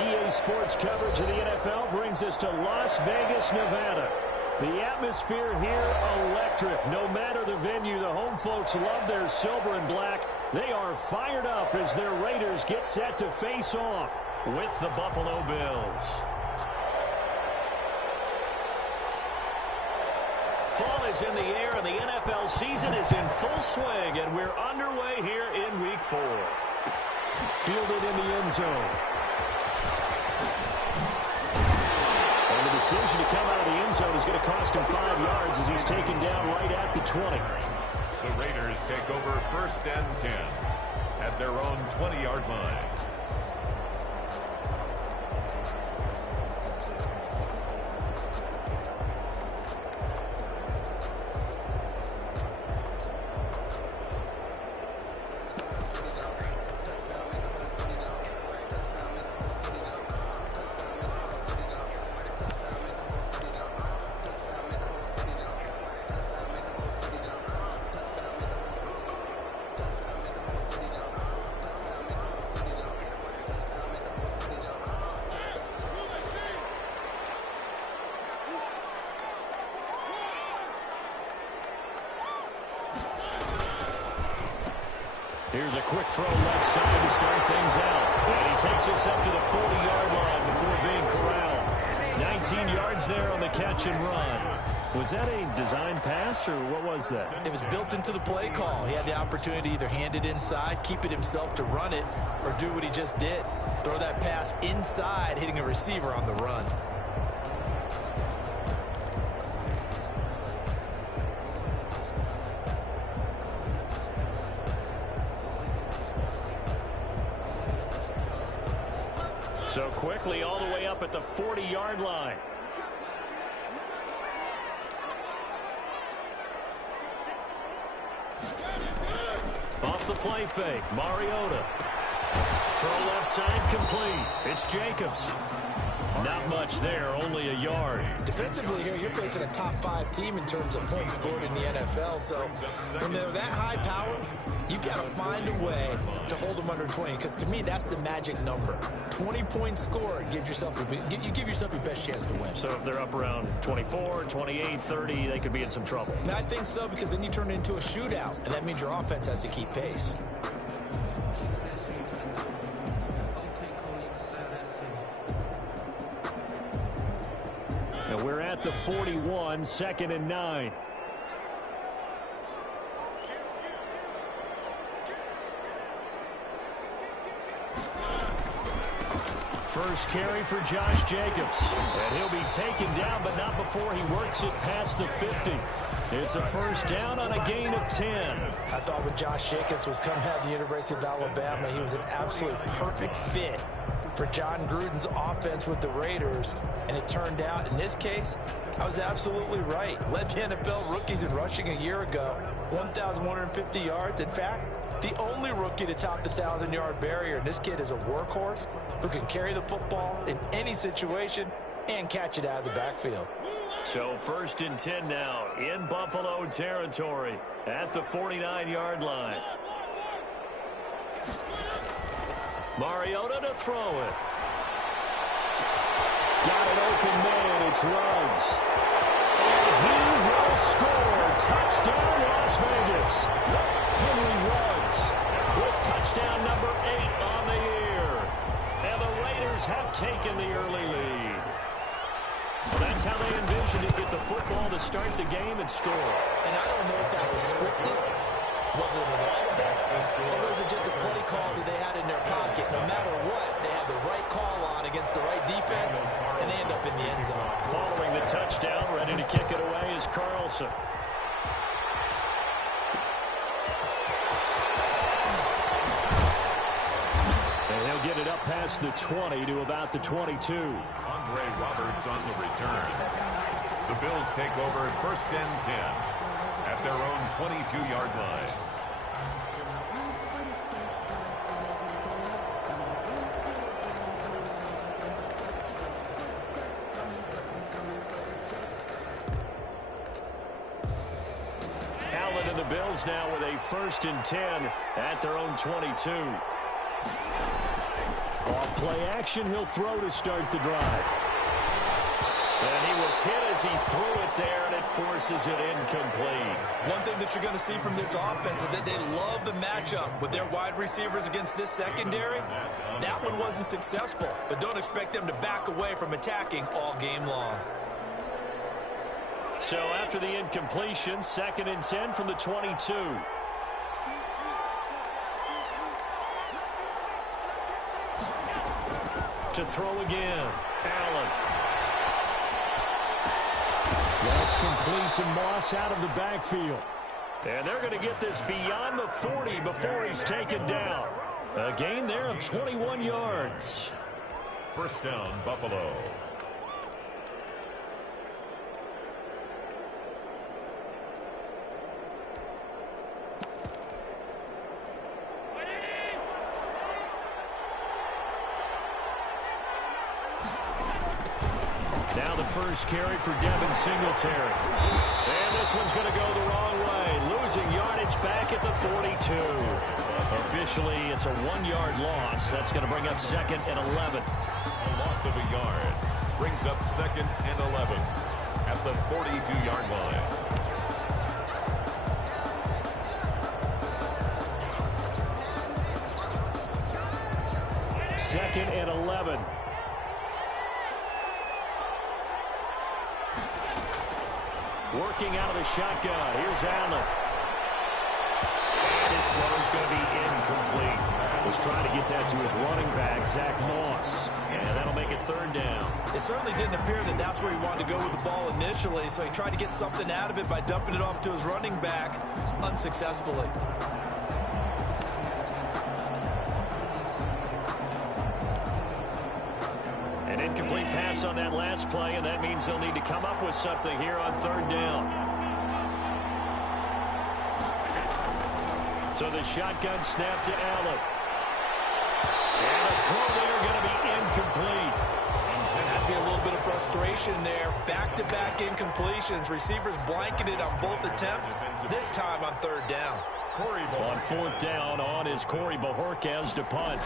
EA Sports coverage of the NFL brings us to Las Vegas, Nevada. The atmosphere here, electric. No matter the venue, the home folks love their silver and black. They are fired up as their Raiders get set to face off with the Buffalo Bills. Fall is in the air, and the NFL season is in full swing, and we're underway here in Week 4. Fielded in the end zone. And the decision to come out of the end zone is going to cost him 5 yards as he's taken down right at the 20. The Raiders take over 1st and 10 at their own 20-yard line. Here's a quick throw left side to start things out. And he takes us up to the 40-yard line before being corralled. 19 yards there on the catch and run. Was that a design pass, or what was that? It was built into the play call. He had the opportunity to either hand it inside, keep it himself to run it, or do what he just did. Throw that pass inside, hitting a receiver on the run. So quickly all the way up at the 40-yard line. Off the play fake, Mariota. Throw left side complete. It's Jacobs. Not much there, only a yard. Defensively here, you're facing a top 5 team in terms of points scored in the NFL. So when they're that high power, you've got to find a way to hold them under 20. Because to me, that's the magic number. 20 points scored gives yourself you give yourself your best chance to win. So if they're up around 24, 28, 30, they could be in some trouble. And I think so, because then you turn it into a shootout, and that means your offense has to keep pace. And we're at the 41, 2nd and 9. First carry for Josh Jacobs. And he'll be taken down, but not before he works it past the 50. It's a first down on a gain of 10. I thought when Josh Jacobs was coming out of the University of Alabama, he was an absolute perfect fit for John Gruden's offense with the Raiders. And it turned out, in this case, I was absolutely right. Led the NFL rookies in rushing a year ago, 1,150 yards. In fact, the only rookie to top the 1,000-yard barrier. And this kid is a workhorse who can carry the football in any situation and catch it out of the backfield. So 1st and 10 now in Buffalo territory at the 49-yard line. Mariota to throw it. Got an open man. It's Ruggs. And he will score. Touchdown, Las Vegas. Henry Ruggs with touchdown number 8 on the year. And the Raiders have taken the early lead. Well, that's how they envisioned it. Get the football to start the game and score. And I don't know if that was scripted. Was it an audible? Or was it just a play call that they had in their pocket? No matter what, they had the right call on against the right defense, and they end up in the end zone. Following the touchdown, ready to kick it away is Carlson. And he'll get it up past the 20 to about the 22. Andre Roberts on the return. The Bills take over 1st and 10 at their own 22-yard line. Allen and the Bills now with a 1st and 10 at their own 22. Off play action, he'll throw to start the drive. And he was hit as he threw it there, and it forces it incomplete. One thing that you're going to see from this offense is that they love the matchup with their wide receivers against this secondary. That one wasn't successful, but don't expect them to back away from attacking all game long. So after the incompletion, 2nd and 10 from the 22. To throw again, Allen. That's complete to Moss out of the backfield. And they're going to get this beyond the 40 before he's taken down. A gain there of 21 yards. First down, Buffalo. Now the first carry for Devin Singletary. And this one's going to go the wrong way. Losing yardage back at the 42. Officially, it's a 1-yard loss. That's going to bring up 2nd and 11. A loss of a yard brings up 2nd and 11 at the 42-yard line. Second and 11. Working out of the shotgun. Here's Allen. And his throw's going to be incomplete. Was trying to get that to his running back, Zach Moss. And that'll make it 3rd down. It certainly didn't appear that that's where he wanted to go with the ball initially, so he tried to get something out of it by dumping it off to his running back unsuccessfully. An incomplete pass on that last play, and that means they'll need to come up with something here on 3rd down. So the shotgun snap to Allen. And the throw there going to be incomplete. Has to be a little bit of frustration there. Back-to-back incompletions. Receivers blanketed on both attempts, this time on 3rd down. On 4th down, on is Corey Bojorquez to punt.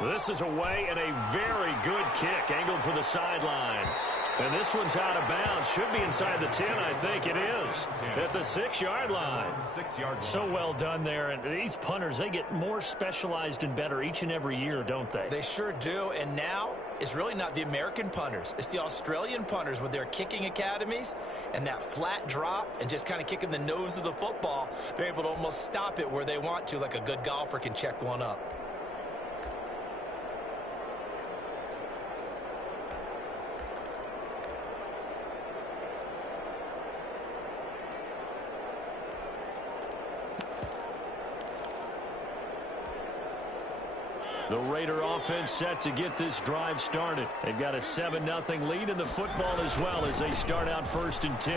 This is away and a very good kick, angled for the sidelines. And this one's out of bounds. Should be inside the 10, I think it is. At the 6-yard line. So well done there. And these punters, they get more specialized and better each and every year, don't they? They sure do. And now, it's really not the American punters. It's the Australian punters with their kicking academies and that flat drop and just kind of kicking the nose of the football. They're able to almost stop it where they want to, like a good golfer can check one up. The Raider offense set to get this drive started. They've got a 7-0 lead in the football as well as they start out 1st and 10.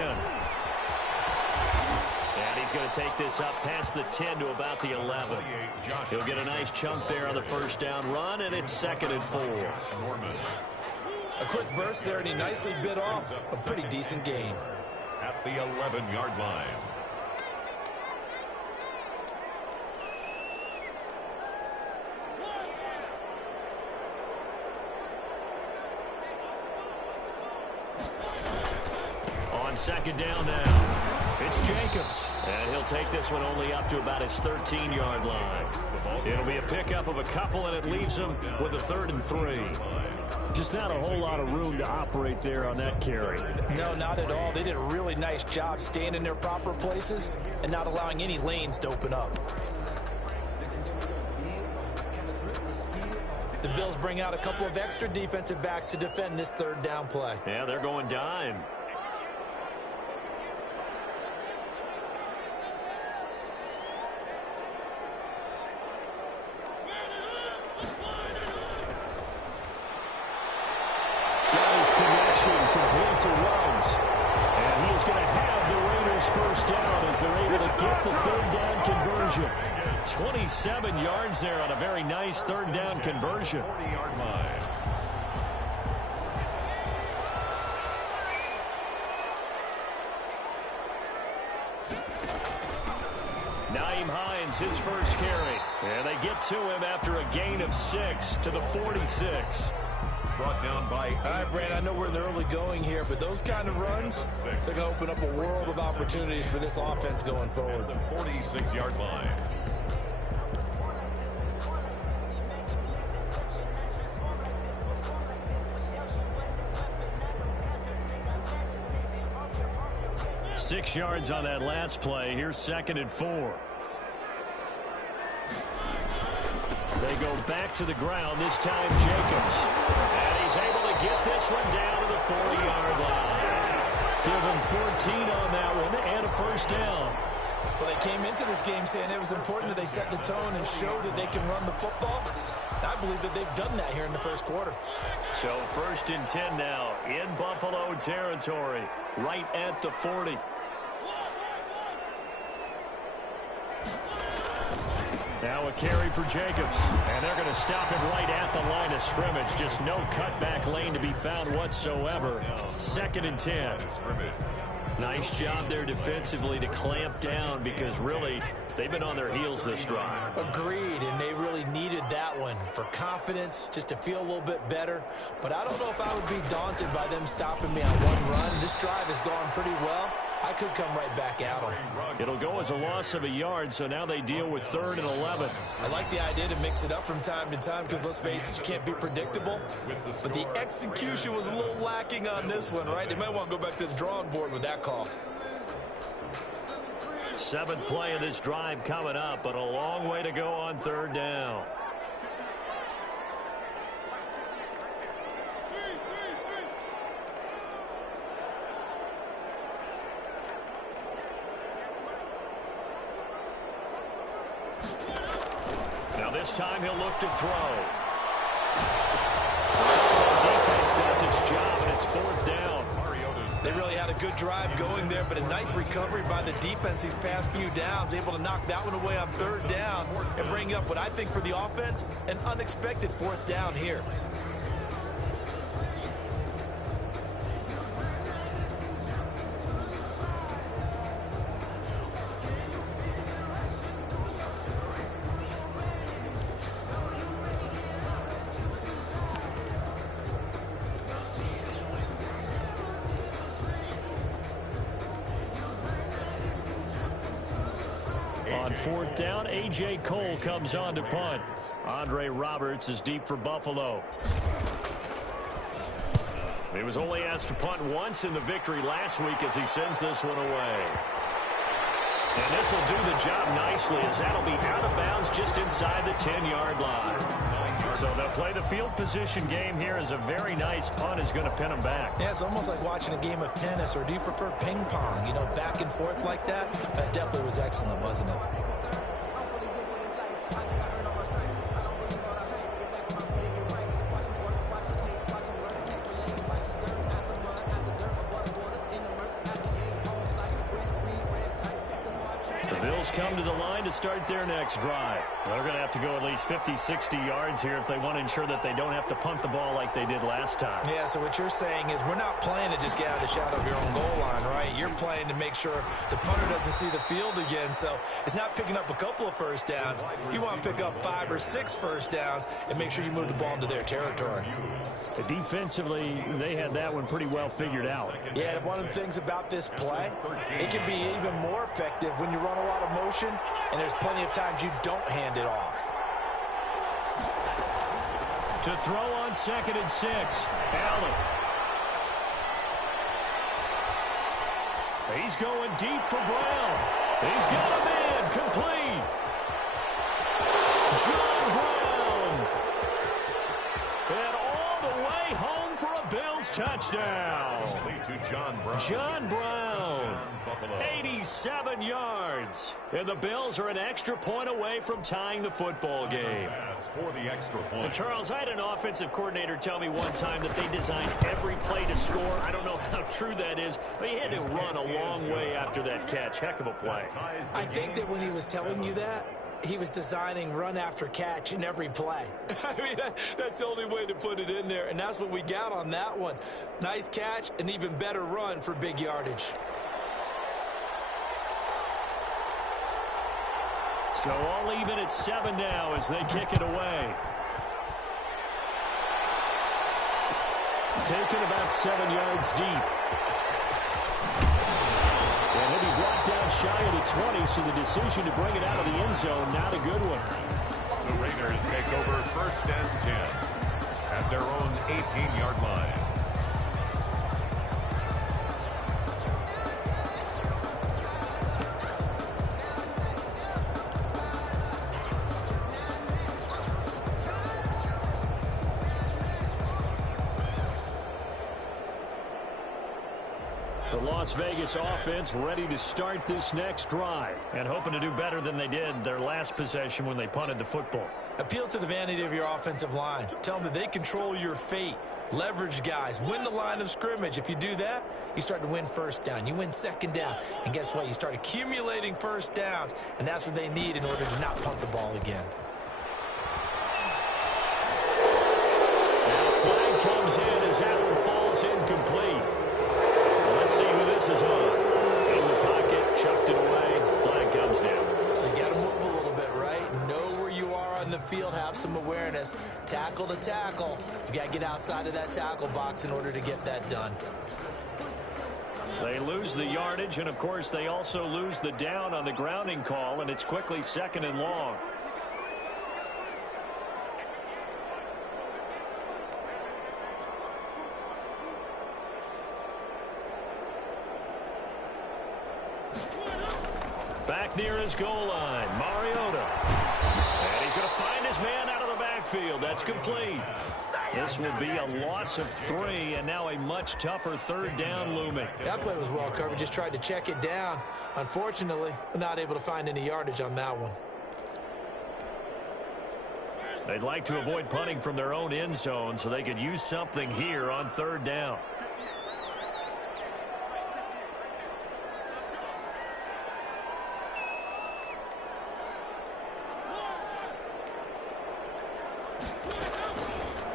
And he's going to take this up past the 10 to about the 11. He'll get a nice chunk there on the 1st down run, and it's 2nd and 4. A quick burst there, and he nicely bit off a pretty decent gain. At the 11-yard line. On 2nd down now, it's Jacobs. And he'll take this one only up to about his 13-yard line. It'll be a pickup of a couple, and it leaves him with a 3rd and 3. Just not a whole lot of room to operate there on that carry. No, not at all. They did a really nice job staying in their proper places and not allowing any lanes to open up. The Bills bring out a couple of extra defensive backs to defend this 3rd down play. Yeah, they're going dime. Complete to Ruggs. And he is going to have the Raiders 1st down as they're able to get the 3rd down conversion. 27 yards there on a very nice 3rd down conversion. 40-yard line. Nyheim Hines Woods, his first carry. And they get to him after a gain of 6 to the 46. Brought down by... All right, Brand, I know we're in the early going here, but those kind of runs, they're going to open up a world of opportunities for this offense going forward. The 46-yard line. Six yards on that last play. Here's 2nd and 4. They go back to the ground, this time Jacobs. And he's able to get this one down to the 40-yard line. Give him 14 on that one and a first down. Well, they came into this game saying it was important that they set the tone and show that they can run the football. I believe that they've done that here in the first quarter. So 1st and 10 now in Buffalo territory, right at the 40. Now a carry for Jacobs, and they're going to stop him right at the line of scrimmage. Just no cutback lane to be found whatsoever. 2nd and 10. Nice job there defensively to clamp down because really they've been on their heels this drive. Agreed, and they really needed that one for confidence, just to feel a little bit better. But I don't know if I would be daunted by them stopping me on one run. This drive has gone pretty well. I could come right back at them. It'll go as a loss of a yard, so now they deal with 3rd and 11. I like the idea to mix it up from time to time because, let's face it, you can't be predictable. But the execution was a little lacking on this one, right? They might want to go back to the drawing board with that call. 7th play of this drive coming up, but a long way to go on 3rd down. Now this time he'll look to throw. The defense does its job, and it's 4th down. They really had a good drive going there, but a nice recovery by the defense these past few downs, able to knock that one away on 3rd down and bring up what I think for the offense, an unexpected 4th down here. On 4th down, A.J. Cole comes on to punt. Andre Roberts is deep for Buffalo. He was only asked to punt once in the victory last week as he sends this one away. And this will do the job nicely as that'll be out of bounds just inside the 10-yard line. So they'll play the field position game here as a very nice punt is going to pin them back. Yeah, it's almost like watching a game of tennis, or do you prefer ping pong? You know, back and forth like that? That definitely was excellent, wasn't it? Come to the line to start their next drive. They're going to have to go at least 50, 60 yards here if they want to ensure that they don't have to punt the ball like they did last time. Yeah, so what you're saying is we're not playing to just get out of the shadow of your own goal line, right? You're playing to make sure the punter doesn't see the field again. So it's not picking up a couple of first downs. You want to pick up 5 or 6 first downs and make sure you move the ball into their territory. Defensively, they had that one pretty well figured out. Yeah, one of the things about this play, it can be even more effective when you run a lot of motion, and there's plenty of times you don't hand it off. To throw on 2nd and 6, Allen. He's going deep for Brown. He's got a man complete. John Brown. And all the way home for a Bills touchdown. John Brown. 87 yards. And the Bills are an extra point away from tying the football game. And Charles, I had an offensive coordinator tell me one time that they designed every play to score. I don't know how true that is, but he had to run a long way after that catch. Heck of a play. I think that when he was telling you that, he was designing run after catch in every play. I mean, that's the only way to put it in there, and that's what we got on that one. Nice catch, an even better run for big yardage. So all even at 7 now as they kick it away. Taken about 7 yards deep. And he'll be brought down shy of the 20, so the decision to bring it out of the end zone, not a good one. The Raiders take over 1st and 10 at their own 18-yard line. The Las Vegas offense ready to start this next drive and hoping to do better than they did their last possession when they punted the football. Appeal to the vanity of your offensive line. Tell them that they control your fate. Leverage guys. Win the line of scrimmage. If you do that, you start to win 1st down. You win 2nd down. And guess what? You start accumulating 1st downs. And that's what they need in order to not punt the ball again. And a flag comes in as that one falls incomplete. Let's see who this is on. In the pocket, chucked it away. Flag comes down. So you got to move a little bit, right? Know where you are on the field. Have some awareness. Tackle to tackle. You got to get outside of that tackle box in order to get that done. They lose the yardage, and, of course, they also lose the down on the grounding call, and it's quickly 2nd and long. Back near his goal line, Mariota. And he's going to find his man out of the backfield. That's complete. This will be a loss of 3, and now a much tougher 3rd down looming. That play was well covered. Just tried to check it down. Unfortunately, not able to find any yardage on that one. They'd like to avoid punting from their own end zone so they could use something here on 3rd down.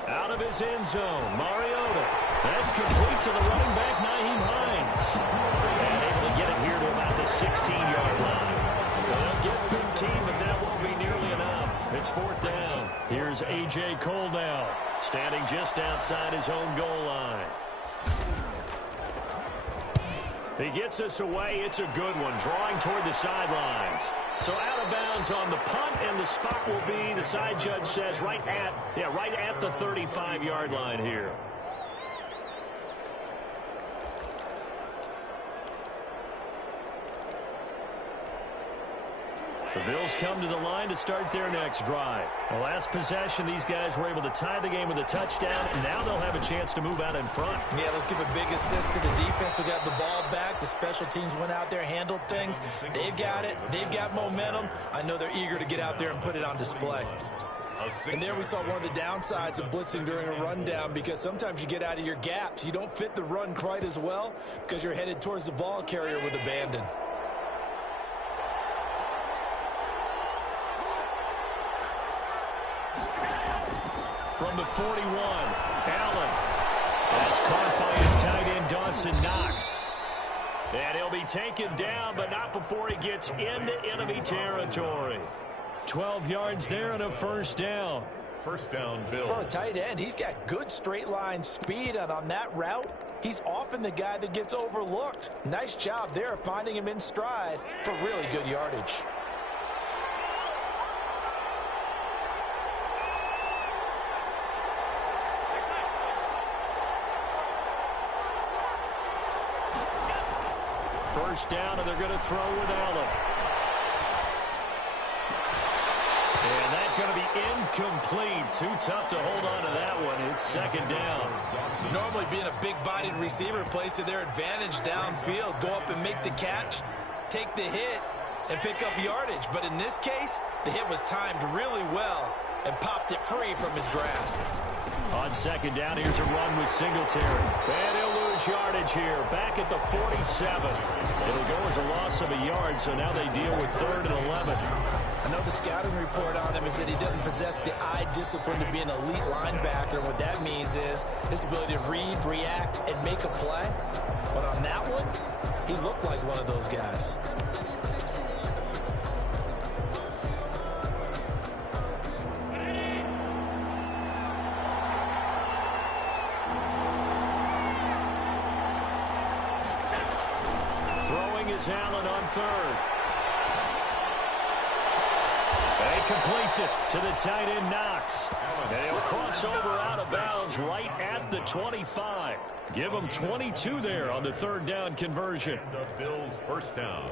Out of his end zone, Mariota. That's complete to the running back, Nyheim Hines. And able to get it here to about the 16-yard line. They'll get 15, but that won't be nearly enough. It's 4th down. Here's A.J. Cole now, standing just outside his own goal line. He gets us away. It's a good one, drawing toward the sidelines. So out of bounds on the punt, and the spot will be, the side judge says, right at the 35-yard line here. The Bills come to the line to start their next drive. The last possession, these guys were able to tie the game with a touchdown. Now they'll have a chance to move out in front. Yeah, let's give a big assist to the defense who got the ball back. The special teams went out there, handled things. They've got it. They've got momentum. I know they're eager to get out there and put it on display. And there we saw one of the downsides of blitzing during a rundown, because sometimes you get out of your gaps. You don't fit the run quite as well because you're headed towards the ball carrier with abandon. From the 41, Allen. That's caught by his tight end, Dawson Knox. And he'll be taken down, but not before he gets into enemy territory. 12 yards there and a 1st down. 1st down, Bill. For a tight end, he's got good straight line speed, and on that route, he's often the guy that gets overlooked. Nice job there finding him in stride for really good yardage. First down, and they're going to throw with Allen. And that's going to be incomplete. Too tough to hold on to that one. It's 2nd down. Normally being a big-bodied receiver plays to their advantage downfield. Go up and make the catch, take the hit, and pick up yardage. But in this case, the hit was timed really well and popped it free from his grasp. On 2nd down, here's a run with Singletary. And he'll lose yardage here, back at the 47. It'll go as a loss of a yard, so now they deal with 3rd and 11. I know the scouting report on him is that he doesn't possess the eye discipline to be an elite linebacker. What that means is his ability to read, react, and make a play. But on that one, he looked like one of those guys. is Allen on third. And he completes it to the tight end, Knox. And he'll cross over out of bounds right at the 25. Give him 22 there on the third down conversion. The Bills' first down.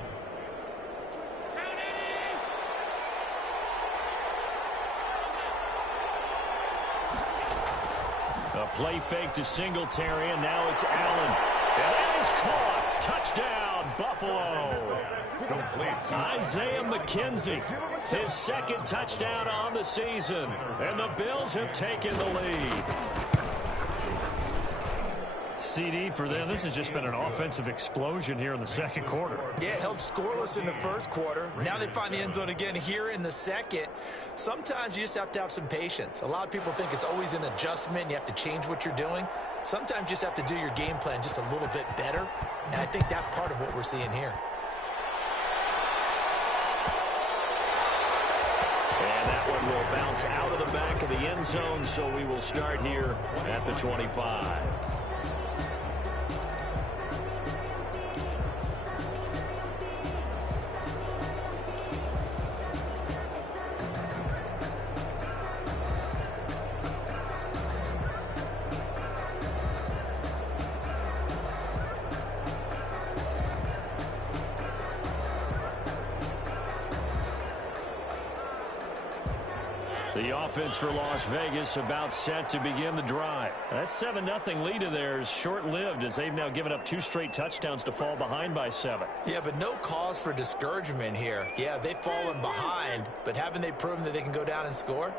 A play fake to Singletary, and now it's Allen. And that is caught. Touchdown, Buffalo. Complete. Isaiah McKenzie, his second touchdown on the season. And the Bills have taken the lead. CD for them, this has just been an offensive explosion here in the second quarter. Yeah, held scoreless in the first quarter. Now they find the end zone again here in the second. Sometimes you just have to have some patience. A lot of people think it's always an adjustment. You have to change what you're doing. Sometimes you just have to do your game plan just a little bit better. And I think that's part of what we're seeing here. And that one will bounce out of the back of the end zone, so we will start here at the 25. The offense for Las Vegas about set to begin the drive. That 7-0 lead of theirs short-lived as they've now given up 2 straight touchdowns to fall behind by 7. Yeah, but no cause for discouragement here. Yeah, they've fallen behind, but haven't they proven that they can go down and score?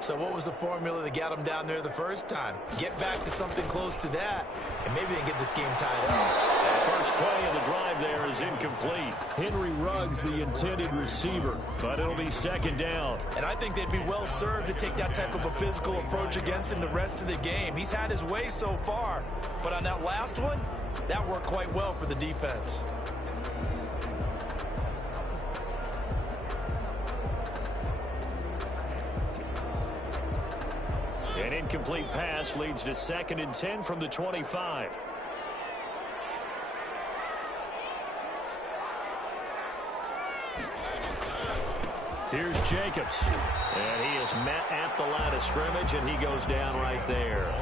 So what was the formula that got them down there the first time? Get back to something close to that, and maybe they can get this game tied up. First play of the drive there is incomplete. Henry Ruggs, the intended receiver, but it'll be second down. And I think they'd be well served to take that type of a physical approach against him the rest of the game. He's had his way so far, but on that last one, that worked quite well for the defense. An incomplete pass leads to 2nd and 10 from the 25. Here's Jacobs. And he is met at the line of scrimmage, and he goes down right there.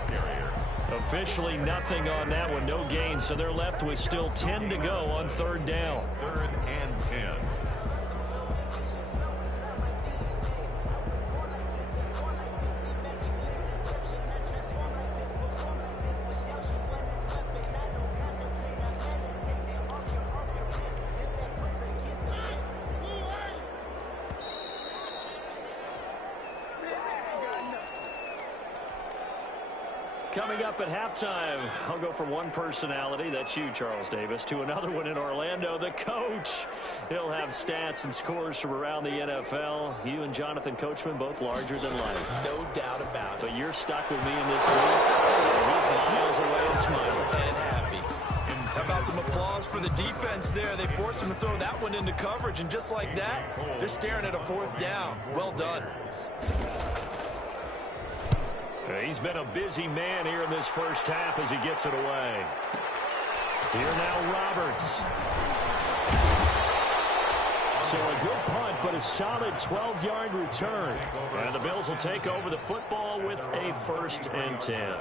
Officially nothing on that one, no gain, so they're left with still 10 to go on third down. 3rd and 10. Coming up at halftime, I'll go from one personality, that's you, Charles Davis, to another one in Orlando, the coach. He'll have stats and scores from around the NFL. You and Jonathan Coachman, both larger than life. No doubt about it. But you're stuck with me in this booth. He's miles away and smiling. And happy. How about some applause for the defense there? They forced him to throw that one into coverage, and just like that, they're staring at a 4th down. Well done. He's been a busy man here in this first half as he gets it away. Here now, Roberts. So a good punt, but a solid 12-yard return. And the Bills will take over the football with a 1st and 10.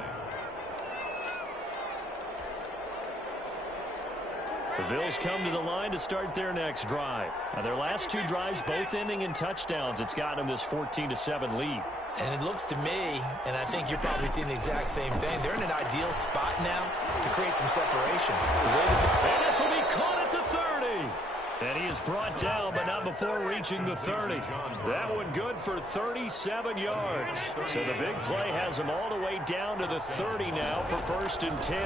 The Bills come to the line to start their next drive. Now, their last 2 drives, both ending in touchdowns. It's gotten them this 14-7 lead. And it looks to me, and I think you're probably seeing the exact same thing, they're in an ideal spot now to create some separation. And this will be caught at the 30. And he is brought down, but not before reaching the 30. That one good for 37 yards. So the big play has him all the way down to the 30 now for 1st and 10.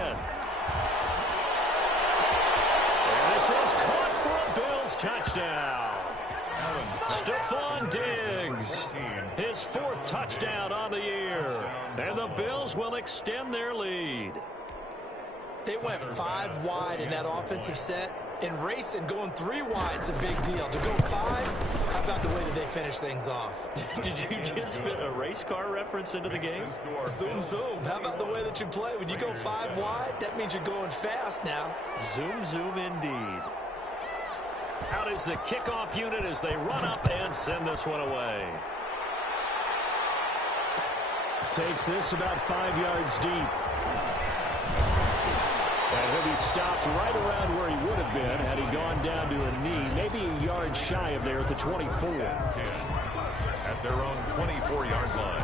And this is caught for a Bills touchdown. Stephon Diggs, his 4th touchdown on the year. And the Bills will extend their lead. They went 5 wide in that offensive set. And racing, going 3 wide's a big deal. To go 5, how about the way that they finish things off? Did you just fit a race car reference into the game? Zoom, zoom. How about the way that you play? When you go 5 wide, that means you're going fast now. Zoom, zoom indeed. Out is the kickoff unit as they run up and send this one away. Takes this about 5 yards deep. And he'll be stopped right around where he would have been had he gone down to a knee, maybe a yard shy of there at the 24. 10 at their own 24-yard line.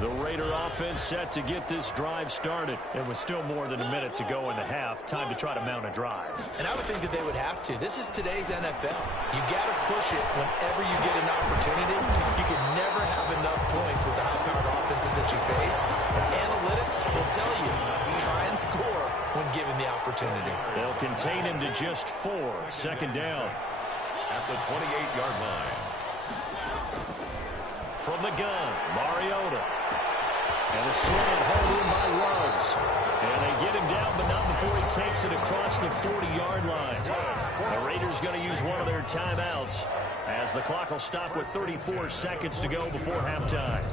The Raider offense set to get this drive started. It was still more than a minute to go in the half. Time to try to mount a drive. And I would think that they would have to. This is today's NFL. You got to push it whenever you get an opportunity. You can never have enough points with the high-powered offenses that you face. And analytics will tell you, try and score when given the opportunity. They'll contain him to just 4. Second down. At the 28-yard line. From the gun, Mariota. And a slant held in by Ruggs. And they get him down, but not before he takes it across the 40-yard line. The Raiders going to use one of their timeouts as the clock will stop with 34 seconds to go before halftime.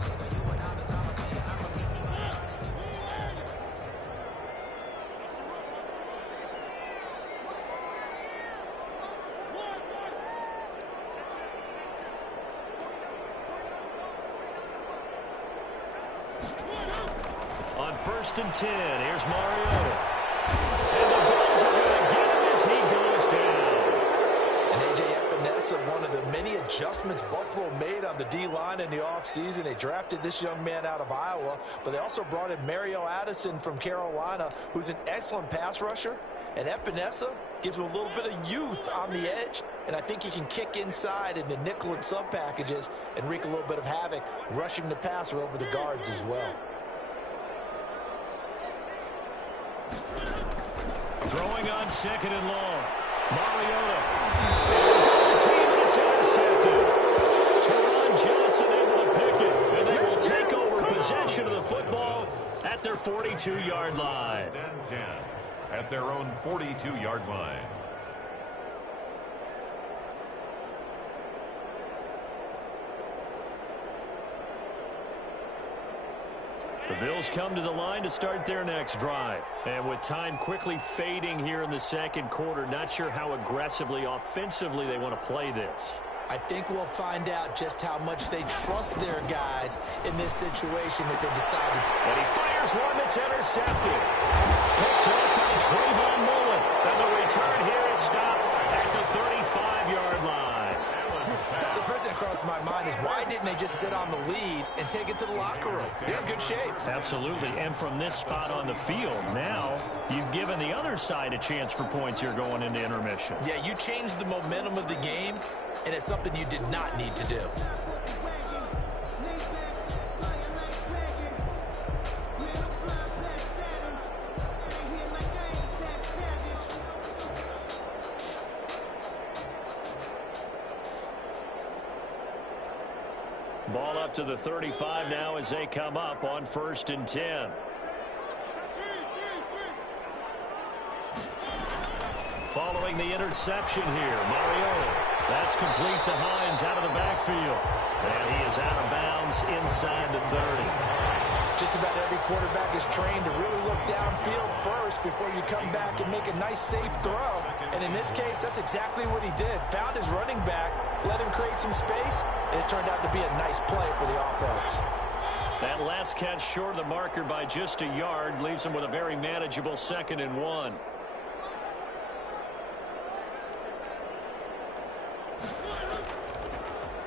On 1st and 10, here's Mariota. And the Bills are going to get him as he goes down. And A.J. Epinesa, one of the many adjustments Buffalo made on the D-line in the offseason. They drafted this young man out of Iowa, but they also brought in Mario Addison from Carolina, who's an excellent pass rusher. And Epinesa gives him a little bit of youth on the edge, and I think he can kick inside in the nickel and sub packages and wreak a little bit of havoc, rushing the passer over the guards as well. Throwing on 2nd and long. Mariota. It's intercepted. Teron Johnson able to pick it, and they will take over possession of the football at their 42-yard line. 10 at their own 42-yard line. The Bills come to the line to start their next drive. And with time quickly fading here in the second quarter, not sure how aggressively, offensively they want to play this. I think we'll find out just how much they trust their guys in this situation if they decide to. And he fires one that's intercepted. Picked up by Trayvon Mullen. And the return here is stopped at the 35-yard line. So the first thing that crossed my mind is why didn't they just sit on the lead and take it to the locker room? They're in good shape. Absolutely. And from this spot on the field, now you've given the other side a chance for points here going into intermission. Yeah, you changed the momentum of the game, and it's something you did not need to do. Ball up to the 35 now as they come up on 1st and 10. Following the interception here, Mariota. That's complete to Hines out of the backfield. And he is out of bounds inside the 30. Just about every quarterback is trained to really look downfield first before you come back and make a nice, safe throw. And in this case, that's exactly what he did. Found his running back, let him create some space, and it turned out to be a nice play for the offense. That last catch short of the marker by just a yard leaves him with a very manageable 2nd and 1.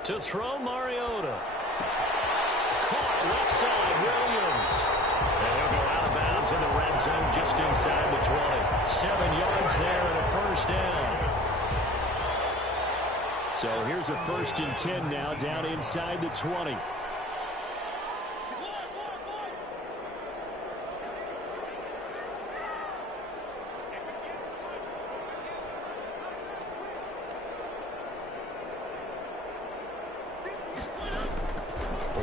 To throw, Mariota. Caught left side, Williams. And he'll go out of bounds in the red zone just inside the 20. 7 yards there and a first down. So here's a 1st and 10 now down inside the 20.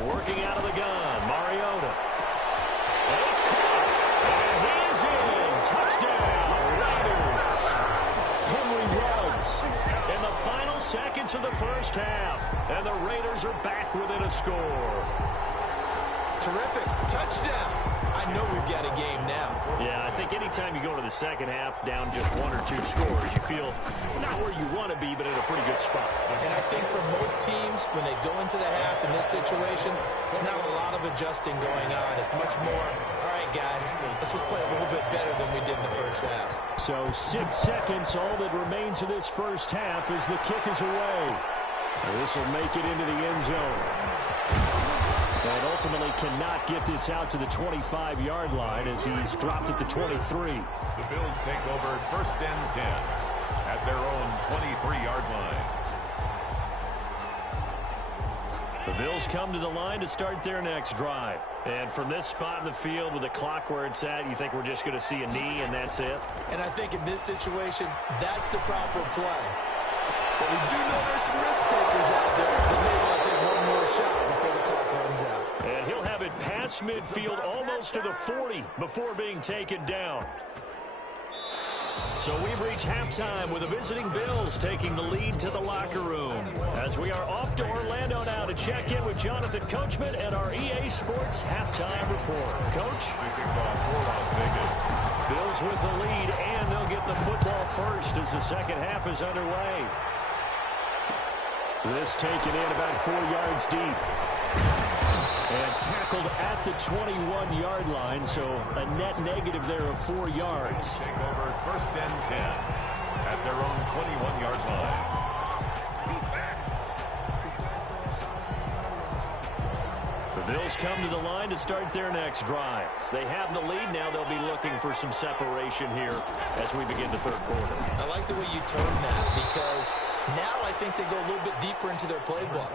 Working out of the gun, Mariota. And it's caught. And he's in. Touchdown, Raiders. Henry Ruggs in the final seconds of the first half. And the Raiders are back within a score. Terrific. Touchdown. I know we've got a game now. Yeah, I think anytime you go to the second half down just 1 or 2 scores, you feel not where you want to be, but in a pretty good spot. And I think for most teams, when they go into the half in this situation, it's not a lot of adjusting going on. It's much more, all right, guys, let's just play a little bit better than we did in the first half. So 6 seconds, all that remains of this first half as the kick is away. This will make it into the end zone. And ultimately cannot get this out to the 25-yard line as he's dropped it to 23. The Bills take over first and 10 at their own 23-yard line. The Bills come to the line to start their next drive. And from this spot in the field with the clock where it's at, you think we're just going to see a knee and that's it? And I think in this situation, that's the proper play. But we do know there's some risk takers out there that may want to take one more shot before the clock runs out. And he'll have it past midfield almost to the 40 before being taken down. So we've reached halftime with the visiting Bills taking the lead to the locker room. As we are off to Orlando now to check in with Jonathan Coachman and our EA Sports halftime report. Coach? Bills with the lead, and they'll get the football first as the second half is underway. This taken in about 4 yards deep. And tackled at the 21-yard line, so a net negative there of 4 yards. Take over first and 10 at their own 21-yard line. The Bills come to the line to start their next drive. They have the lead now. They'll be looking for some separation here as we begin the third quarter. I like the way you term that because now I think they go a little bit deeper into their playbook.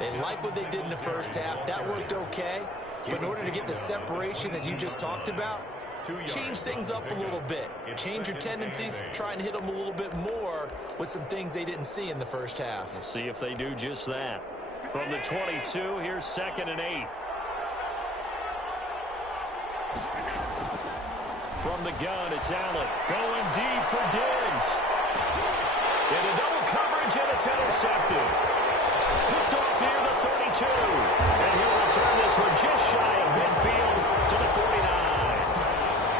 They like what they did in the first half. That worked okay. But in order to get the separation that you just talked about, change things up a little bit. Change your tendencies. Try and hit them a little bit more with some things they didn't see in the first half. We'll see if they do just that. From the 22, here's 2nd and 8. From the gun, it's Allen. Going deep for Diggs. Into double coverage, and it's intercepted. Picked off near the 32. And he'll return this one just shy of midfield to the 49.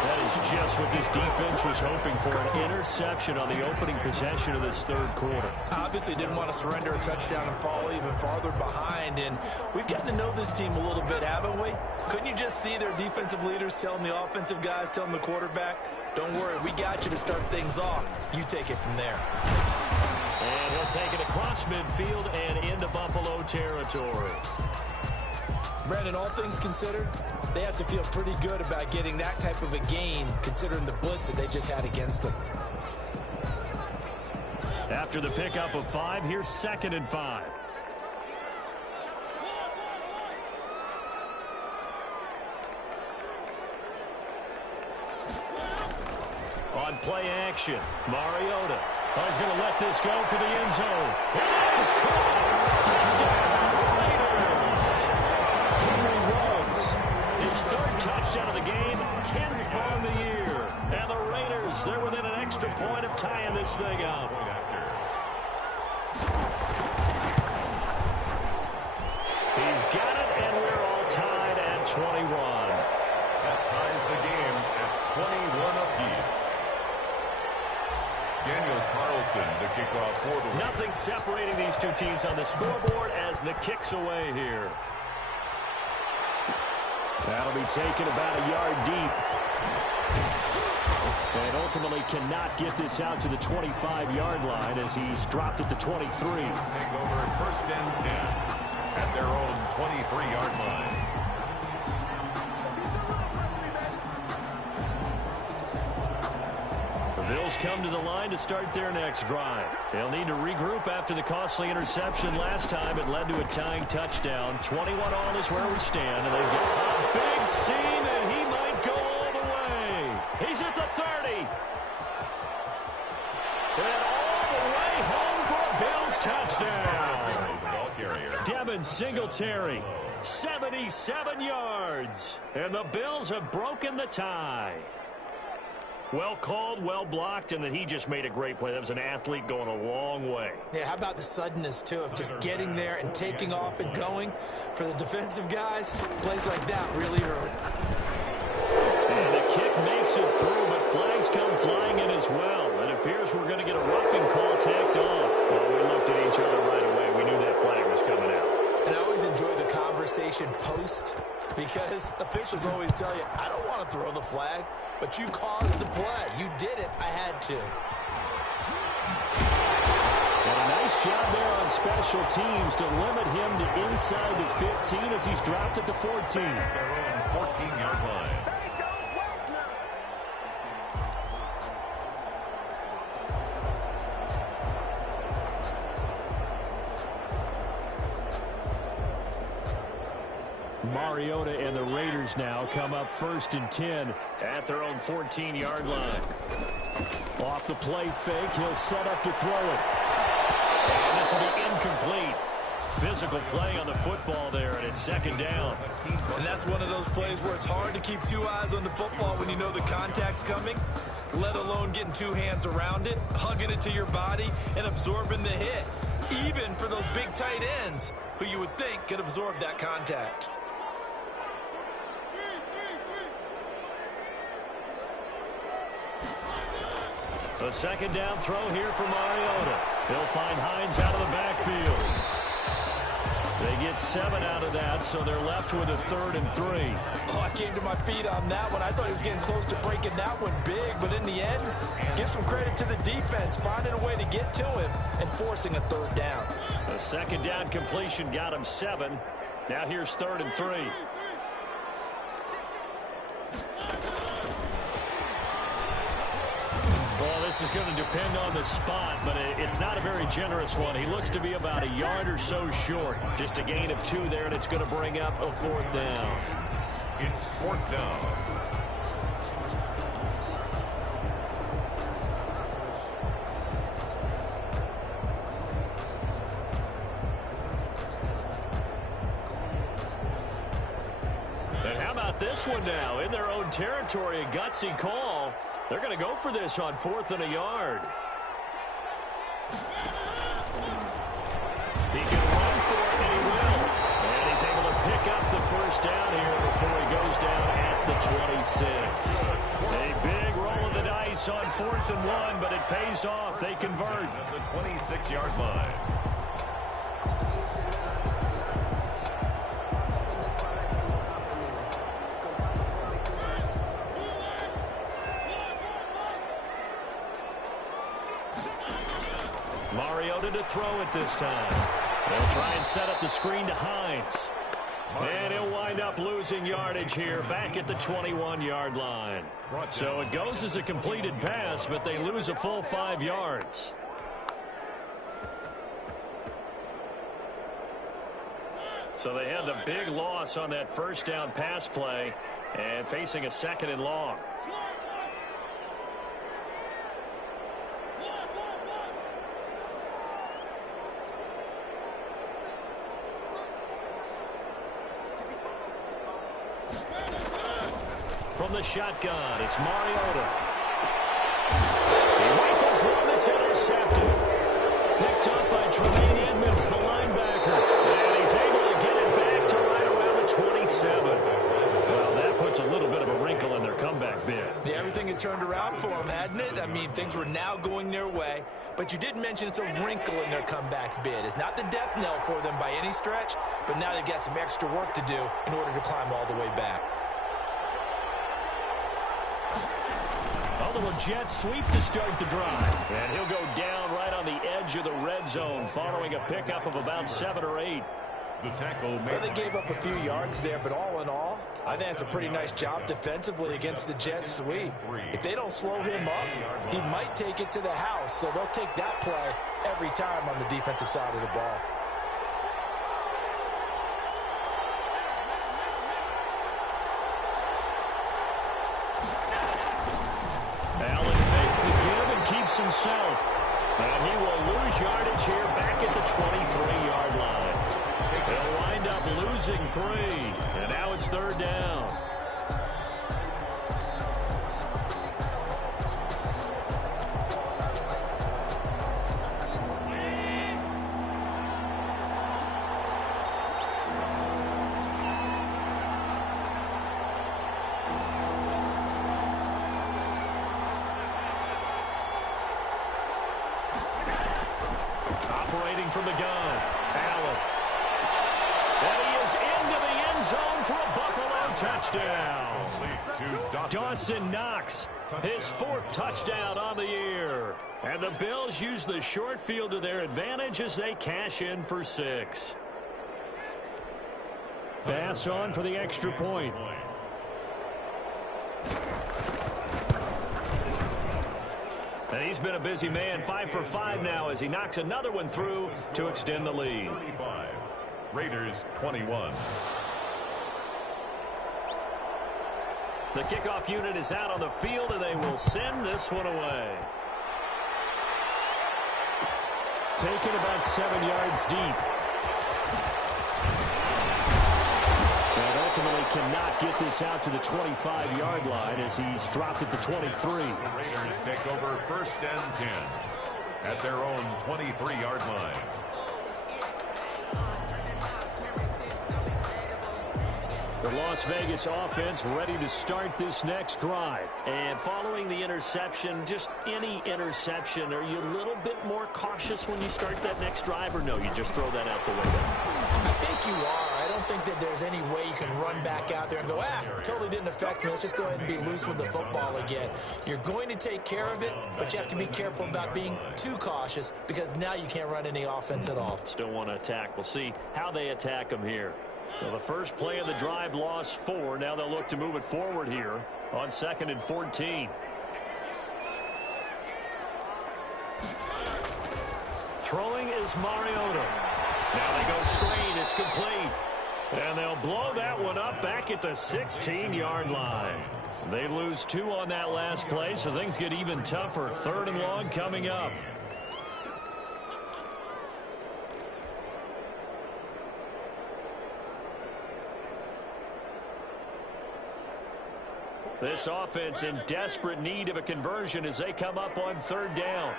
That is just what this defense was hoping for, an interception on the opening possession of this third quarter. Obviously didn't want to surrender a touchdown and fall even farther behind. And we've gotten to know this team a little bit, haven't we? Couldn't you just see their defensive leaders telling the offensive guys, telling the quarterback, don't worry, we got you to start things off. You take it from there. And he'll take it across midfield and into Buffalo territory. Brandon, all things considered, they have to feel pretty good about getting that type of a gain considering the blitz that they just had against them. After the pickup of 5, here's 2nd and 5. On play action, Mariota. He's going to let this go for the end zone. It is caught. Touchdown, Raiders. Henry Ruggs, his 3rd touchdown of the game, 10th on the year. And the Raiders, they're within an extra point of tying this thing up. He's got it, and we're all tied at 21. That ties the game at 21 apiece. Daniel Carlson, the kickoff for the Nothing separating these two teams on the scoreboard as the kick's away here. That'll be taken about a yard deep. And ultimately cannot get this out to the 25-yard line as he's dropped it to 23. Take over first and 10 at their own 23-yard line. The Bills come to the line to start their next drive. They'll need to regroup after the costly interception last time. It led to a tying touchdown. 21 all is where we stand. And they've got a big seam, and he might go all the way. He's at the 30. And all the way home for a Bills touchdown. Devin Singletary, 77 yards. And the Bills have broken the tie. Well called, well blocked, and then he just made a great play. That was an athlete going a long way. Yeah, how about the suddenness, too, of just getting there and taking off and going? For the defensive guys, plays like that really hurt. And the kick makes it through, but flags come flying in as well. It appears we're going to get a roughing call tacked on. Well, we looked at each other right away. We knew that flag was coming out. And I always enjoy the conversation post because officials always tell you, I don't want to throw the flag, but you caused the play. You did it. I had to. And a nice job there on special teams to limit him to inside the 15 as he's dropped at the 14. Their own 14-yard line. Mariota and the Raiders now come up 1st and 10 at their own 14-yard line. Off the play fake, he'll set up to throw it. And this will be incomplete. Physical play on the football there, and it's 2nd down. And that's one of those plays where it's hard to keep two eyes on the football when you know the contact's coming, let alone getting two hands around it, hugging it to your body, and absorbing the hit, even for those big tight ends who you would think could absorb that contact. A 2nd down throw here for Mariota. He'll find Hines out of the backfield. They get 7 out of that, so they're left with a 3rd and 3. Oh, I came to my feet on that one. I thought he was getting close to breaking that one big, but in the end, give some credit to the defense, finding a way to get to him and forcing a 3rd down. A 2nd down completion got him 7. Now here's 3rd and 3. Well, this is going to depend on the spot, but it's not a very generous one. He looks to be about a yard or so short. Just a gain of 2 there, and it's going to bring up a 4th down. It's 4th down. And how about this one now? In their own territory, a gutsy call. They're going to go for this on 4th and a yard. He can run for it, and he will. And he's able to pick up the 1st down here before he goes down at the 26. A big roll of the dice on 4th and 1, but it pays off. They convert. At the 26-yard line. Mariota to throw it this time. They'll try and set up the screen to Hines. And he'll wind up losing yardage here back at the 21-yard line. So it goes as a completed pass, but they lose a full 5 yards. So they had the big loss on that 1st down pass play and facing a 2nd and long. From the shotgun, it's Mariota. He rifles one that's intercepted. Picked up by Tremaine Edmonds, the linebacker. And he's able to get it back to right around the 27. Well, that puts a little bit of a wrinkle in their comeback bid. Yeah, everything had turned around for them, hadn't it? I mean, things were now going their way. But you did mention it's a wrinkle in their comeback bid. It's not the death knell for them by any stretch, but now they've got some extra work to do in order to climb all the way back. A little jet sweep to start the drive. And he'll go down right on the edge of the red zone following a pickup of about 7 or 8. The tackle made. Well, they gave up a few yards there, but all in all, I think it's a pretty nice job defensively against the jet sweep. If they don't slow him up, he might take it to the house, so they'll take that play every time on the defensive side of the ball. Allen fakes the give and keeps himself. And he will lose yardage here back at the 23-yard line. He'll wind up losing 3. And now it's 3rd down. operating from the gun. Allen. And he is into the end zone for a Buffalo touchdown. Dawson Knox, his 4th touchdown on the year. And the Bills use the short field to their advantage as they cash in for 6. Pass on for the extra point. And he's been a busy man, 5 for 5 now as he knocks another one through to extend the lead. 35. Raiders 21. The kickoff unit is out on the field, and they will send this one away. Taken about 7 yards deep. And ultimately cannot get this out to the 25-yard line as he's dropped at the 23. The Raiders take over 1st and 10 at their own 23-yard line. The Las Vegas offense ready to start this next drive. And following the interception, just any interception, are you a little bit more cautious when you start that next drive, or no, you just throw that out the window? I think you are. I don't think that there's any way you can run back out there and go, totally didn't affect me. Let's just go ahead and be loose with the football again. You're going to take care of it, but you have to be careful about being too cautious because now you can't run any offense at all. Still want to attack. We'll see how they attack them here. Well, the first play of the drive lost 4. Now they'll look to move it forward here on 2nd and 14. Throwing is Mariota. Now they go screen. It's complete. And they'll blow that one up back at the 16-yard line. They lose 2 on that last play, so things get even tougher. 3rd and long coming up. This offense in desperate need of a conversion as they come up on 3rd down.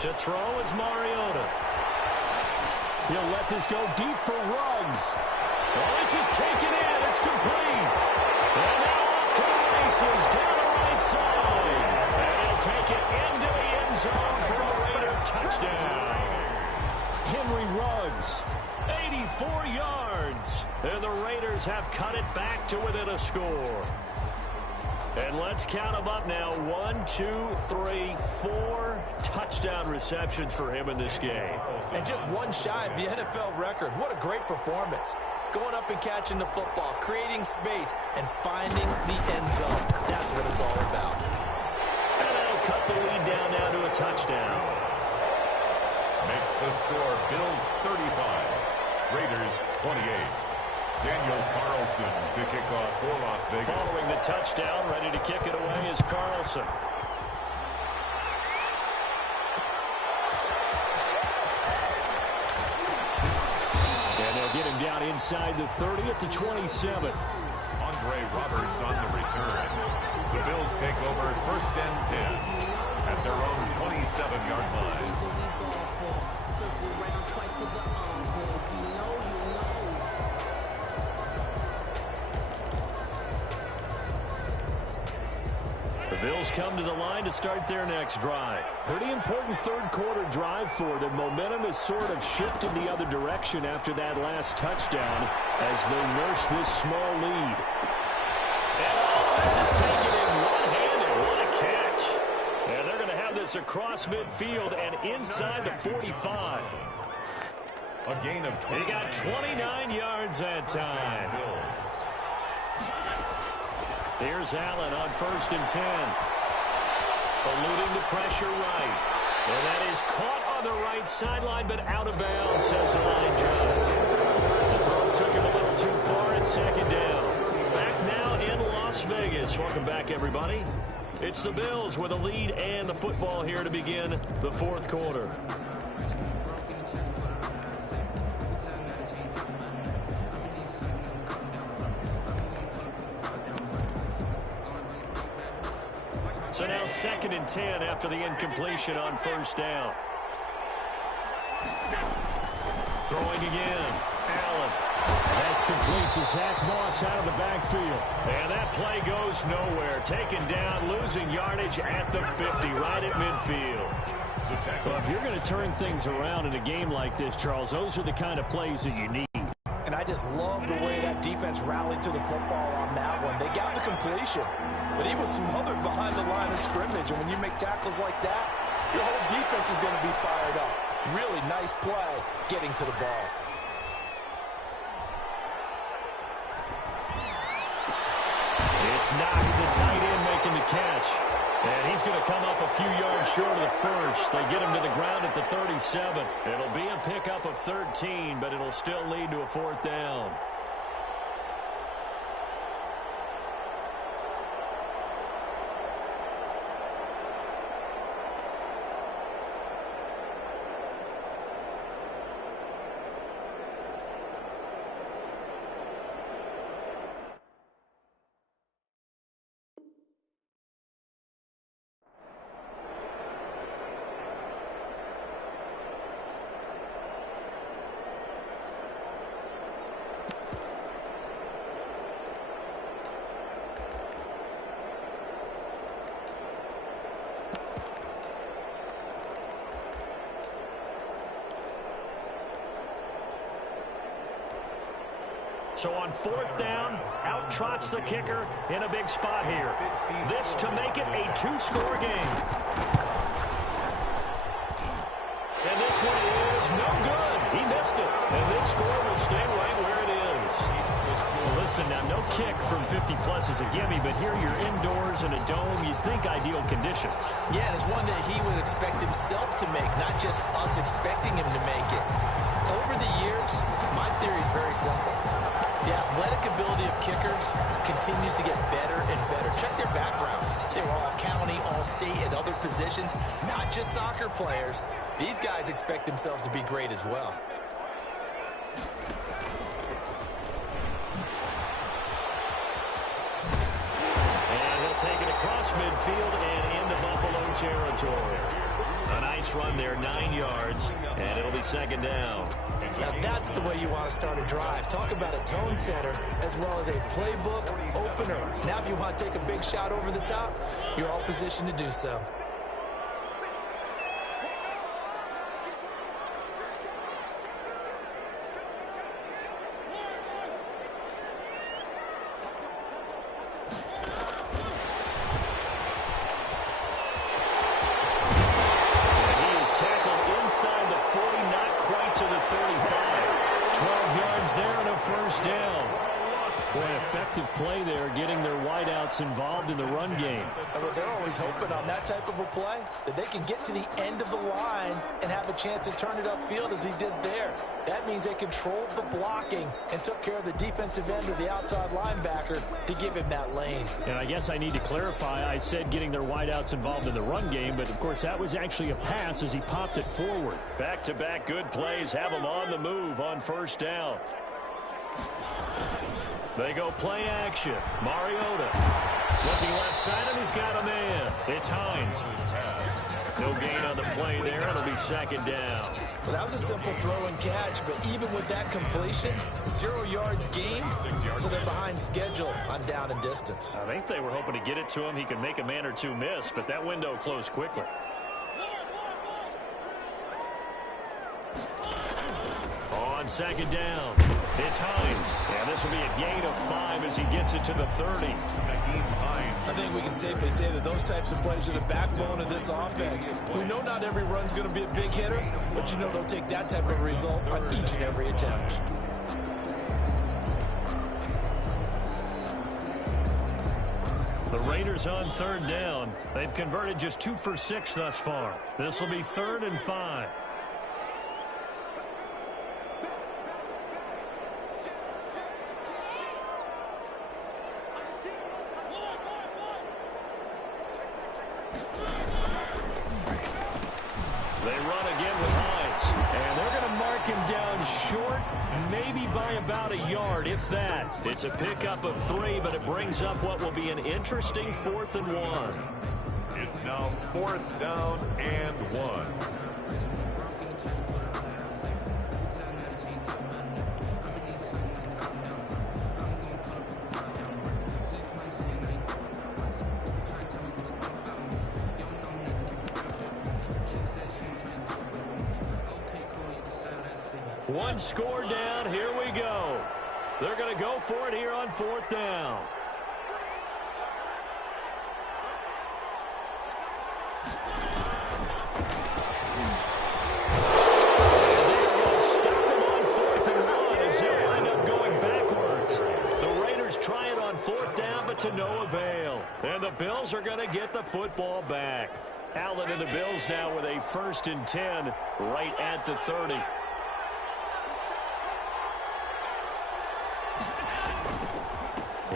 To throw is Mariota. He'll let this go deep for Ruggs. Well, this is taken in. It's complete. And now off to the races down the right side. And he'll take it into the end zone for a Raider touchdown. Henry Ruggs, 84 yards. And the Raiders have cut it back to within a score. And let's count them up now. 1, 2, 3, 4 touchdown receptions for him in this game. And just one shy of the NFL record. What a great performance. Going up and catching the football, creating space, and finding the end zone. That's what it's all about. And that'll cut the lead down now to a touchdown. Makes the score Bills 35, Raiders 28. Daniel Carlson to kick off for Las Vegas. Following the touchdown, ready to kick it away is Carlson. And they'll get him down inside the 30 at the 27. Andre Roberts on the return. The Bills take over 1st and 10 at their own 27-yard line. The Bills come to the line to start their next drive. Pretty important 3rd quarter drive for them. Momentum has sort of shifted the other direction after that last touchdown as they nurse this small lead. And this is taken in one-handed. What a catch. And they're going to have this across midfield and inside the 45. A gain of 20. He got 29 yards that time. Here's Allen on 1st and 10. Eluding the pressure right. And that is caught on the right sideline, but out of bounds, says the line judge. The throw took him a little too far at 2nd down. Back now in Las Vegas. Welcome back, everybody. It's the Bills with a lead and the football here to begin the 4th quarter. So now 2nd and 10 after the incompletion on 1st down. Throwing again. Allen. That's complete to Zach Moss out of the backfield. And that play goes nowhere. Taken down, losing yardage at the 50, right at midfield. Well, if you're going to turn things around in a game like this, Charles, those are the kind of plays that you need. And I just love the way that defense rallied to the football on that one. They got the completion, but he was smothered behind the line of scrimmage. And when you make tackles like that, your whole defense is going to be fired up. Really nice play getting to the ball. It's Knox, the tight end, making the catch. And he's going to come up a few yards short of the first. They get him to the ground at the 37. It'll be a pickup of 13, but it'll still lead to a 4th down. So on 4th down, out trots the kicker in a big spot here. This to make it a 2-score game. And this one is no good. He missed it. And this score will stay right where it is. Well, listen, now no kick from 50-plus is a gimme, but here you're indoors in a dome. You'd think ideal conditions. Yeah, and it's one that he would expect himself to make, not just us expecting him to make it. Over the years, my theory is very simple. The athletic ability of kickers continues to get better and better. Check their background. They were all county, all state, at other positions, not just soccer players. These guys expect themselves to be great as well. And he'll take it across midfield and into Buffalo territory. A nice run there, 9 yards, and it'll be 2nd down. Now that's the way you want to start a drive. Talk about a tone setter as well as a playbook opener. Now if you want to take a big shot over the top, you're all positioned to do so. Play there, getting their wideouts involved in the run game. They're always hoping on that type of a play that they can get to the end of the line and have a chance to turn it upfield as he did there. That means they controlled the blocking and took care of the defensive end or the outside linebacker to give him that lane. And I guess I need to clarify, I said getting their wideouts involved in the run game, but of course that was actually a pass as he popped it forward. Back-to-back good plays have him on the move on 1st down. They go play action. Mariota looking left side, and he's got a man. It's Hines. No gain on the play there. It'll be 2nd down. Well, that was a simple throw and catch, but even with that completion, 0 yards gained, so they're behind schedule on down and distance. I think they were hoping to get it to him. He could make a man or two miss, but that window closed quickly. On 2nd down, it's Hines. And this will be a gain of 5 as he gets it to the 30. I think we can safely say that those types of plays are the backbone of this offense. We know not every run's going to be a big hitter, but you know they'll take that type of result on each and every attempt. The Raiders on 3rd down. They've converted just 2 for 6 thus far. This will be 3rd and 5. They run again with Hines. And they're going to mark him down short, maybe by about a yard, if that. It's a pickup of 3, but it brings up what will be an interesting 4th and 1. It's now 4th down and 1. One score down. Here we go. They're going to go for it here on 4th down. To no avail. And the Bills are going to get the football back. Allen and the Bills now with a 1st and 10 right at the 30.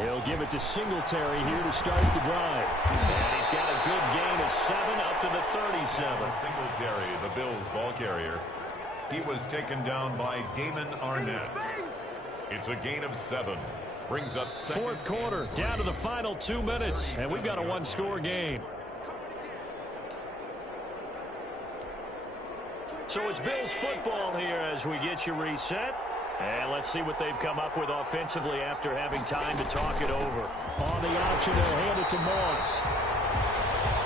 He'll give it to Singletary here to start the drive. And he's got a good gain of 7 up to the 37. Singletary, the Bills ball carrier. He was taken down by Damon Arnett. It's a gain of 7. Brings up 4th quarter, down to the final 2 minutes, and we've got a one-score game. So it's Bills football here as we get you reset. And let's see what they've come up with offensively after having time to talk it over. On the option, they'll hand it to Moss.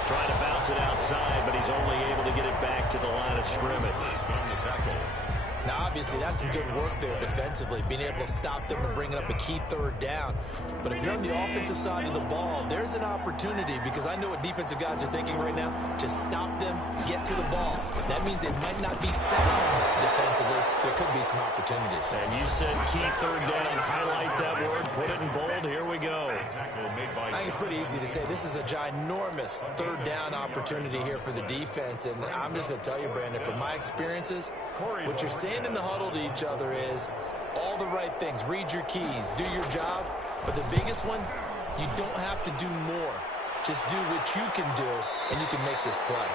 Trying to bounce it outside, but he's only able to get it back to the line of scrimmage. On the tackle. Now, obviously, that's some good work there defensively, being able to stop them and bringing up a key 3rd down. But if you're on the offensive side of the ball, there's an opportunity, because I know what defensive guys are thinking right now. Just stop them, get to the ball. That means they might not be sound defensively. There could be some opportunities. And you said key 3rd down. Highlight that word, put it in bold. Here we go. I think it's pretty easy to say this is a ginormous 3rd down opportunity here for the defense. And I'm just going to tell you, Brandon, from my experiences, what you're saying in the huddle to each other is all the right things. Read your keys, do your job. But the biggest one, you don't have to do more. Just do what you can do, and you can make this play.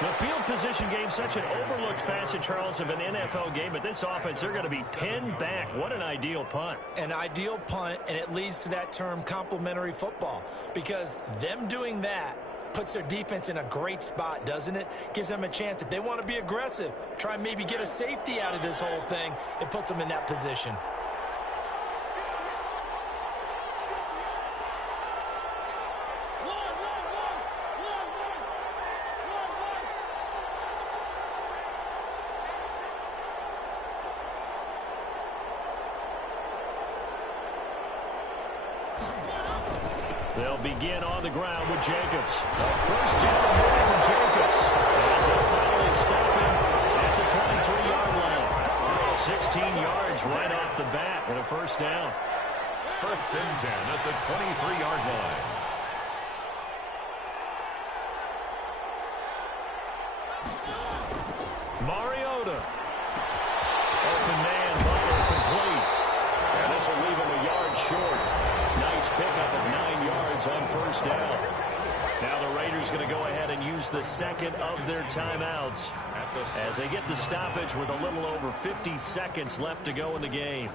The field position game, such an overlooked facet, Charles, of an NFL game. But this offense, they're going to be pinned back. What an ideal punt. An ideal punt, and it leads to that term complementary football. Because them doing that puts their defense in a great spot, doesn't it? Gives them a chance. If they want to be aggressive, try and maybe get a safety out of this whole thing, it puts them in that position. They'll begin on the ground with Jacobs. A 1st down and more for Jacobs. As they'll finally stop him at the 23-yard line. 16 yards right off the bat and a 1st down. 1st and 10 at the 23-yard line. Mariota. Open man, Butler complete. And this will leave him a yard short. Nice pickup of 9 yards on 1st down. Now the Raiders going to go ahead and use the 2nd of their timeouts as they get the stoppage with a little over 50 seconds left to go in the game.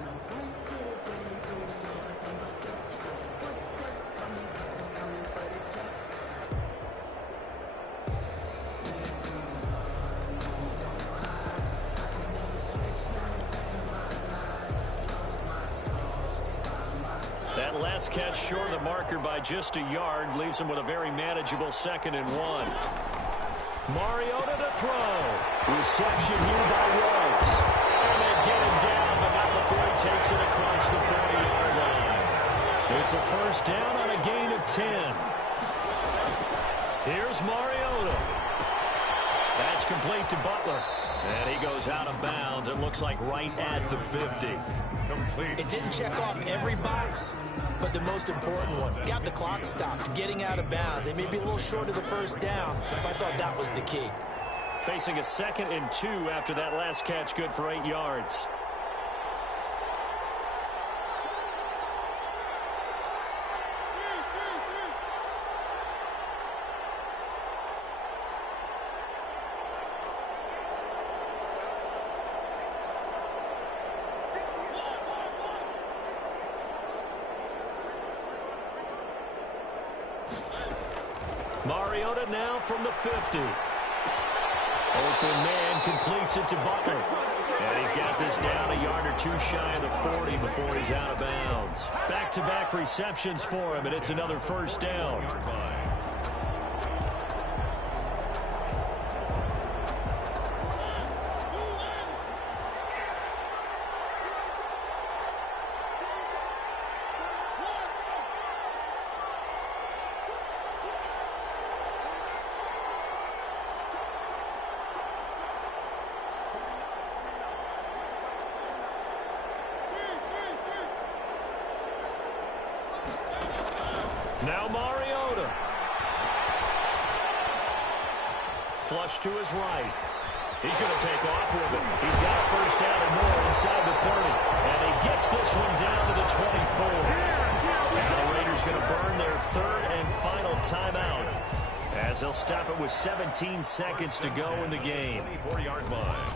That last catch short of the marker by just a yard leaves him with a very manageable 2nd and 1. Mariota to throw. Reception here by Ruggs. And they get him down, but not before he takes it across the 40-yard line. It's a 1st down on a gain of 10. Here's Mariota. That's complete to Butler. And he goes out of bounds. It looks like right at the 50. Complete. It didn't check off every box, but the most important one. Got the clock stopped, getting out of bounds. They may be a little short of the 1st down, but I thought that was the key. Facing a 2nd and 2 after that last catch, good for 8 yards. Mariota now from the 50. Open man completes it to Butler. And he's got this down a yard or 2 shy of the 40 before he's out of bounds. Back-to-back receptions for him, and it's another 1st down. Flush to his right. He's going to take off with it. He's got a first down and more inside the 30. And he gets this one down to the 24. Now the Raiders going to burn their third and final timeout, as they'll stop it with 17 seconds to go in the game. 24-yard line.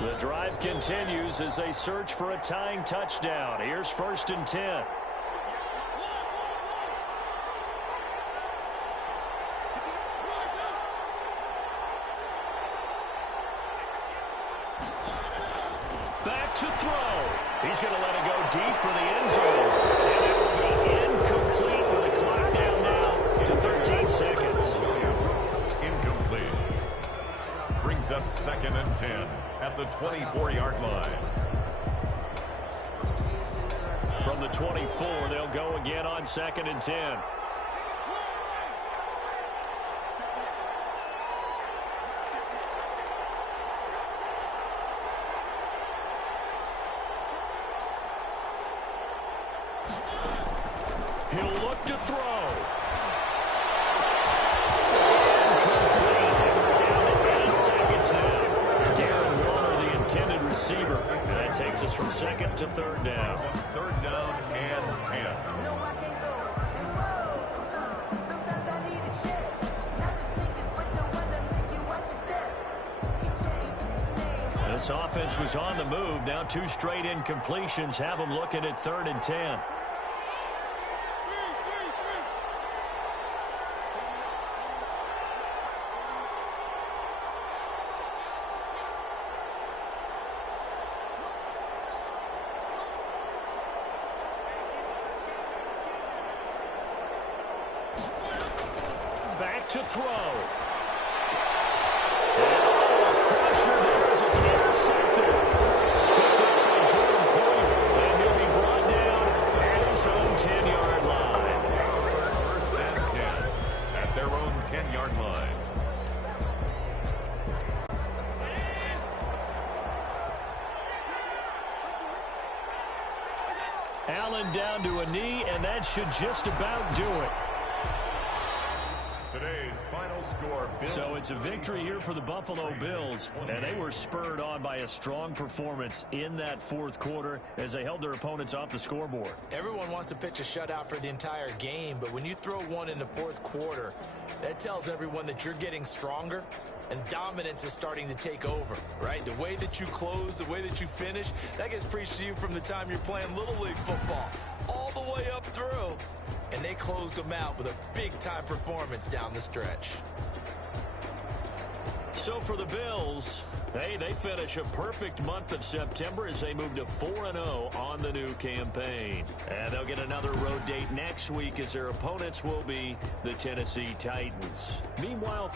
The drive continues as they search for a tying touchdown. Here's 1st and 10. Back to throw. He's going to let it go deep for the end zone. And it will be incomplete with the clock down now to 13 seconds. Incomplete. Brings up 2nd and 10 at the 24-yard line. From the 24, they'll go again on 2nd and 10. He'll look to throw. Incomplete. And we're down to 8 seconds now. Darren Waller, the intended receiver. And that takes us from 2nd to 3rd down. 3rd down and 10. This offense was on the move. Now 2 straight incompletions have them looking at 3rd and 10. Back to throw. And crusher there as it's intercepted. Picked up by Jordan Poyer. And he'll be brought down at his own 10-yard line. 1st and 10 at their own 10-yard line. Allen down to a knee, and that should just about do it. Today's final score, Bills. So it's a victory here for the Buffalo Bills, and they were spurred on by a strong performance in that 4th quarter as they held their opponents off the scoreboard. Everyone wants to pitch a shutout for the entire game, but when you throw one in the 4th quarter, that tells everyone that you're getting stronger and dominance is starting to take over, right? The way that you close, the way that you finish, that gets preached to you from the time you're playing Little League football all the way up through. And they closed them out with a big-time performance down the stretch. So for the Bills, hey, they finish a perfect month of September as they move to 4-0 on the new campaign. And they'll get another road date next week as their opponents will be the Tennessee Titans. Meanwhile,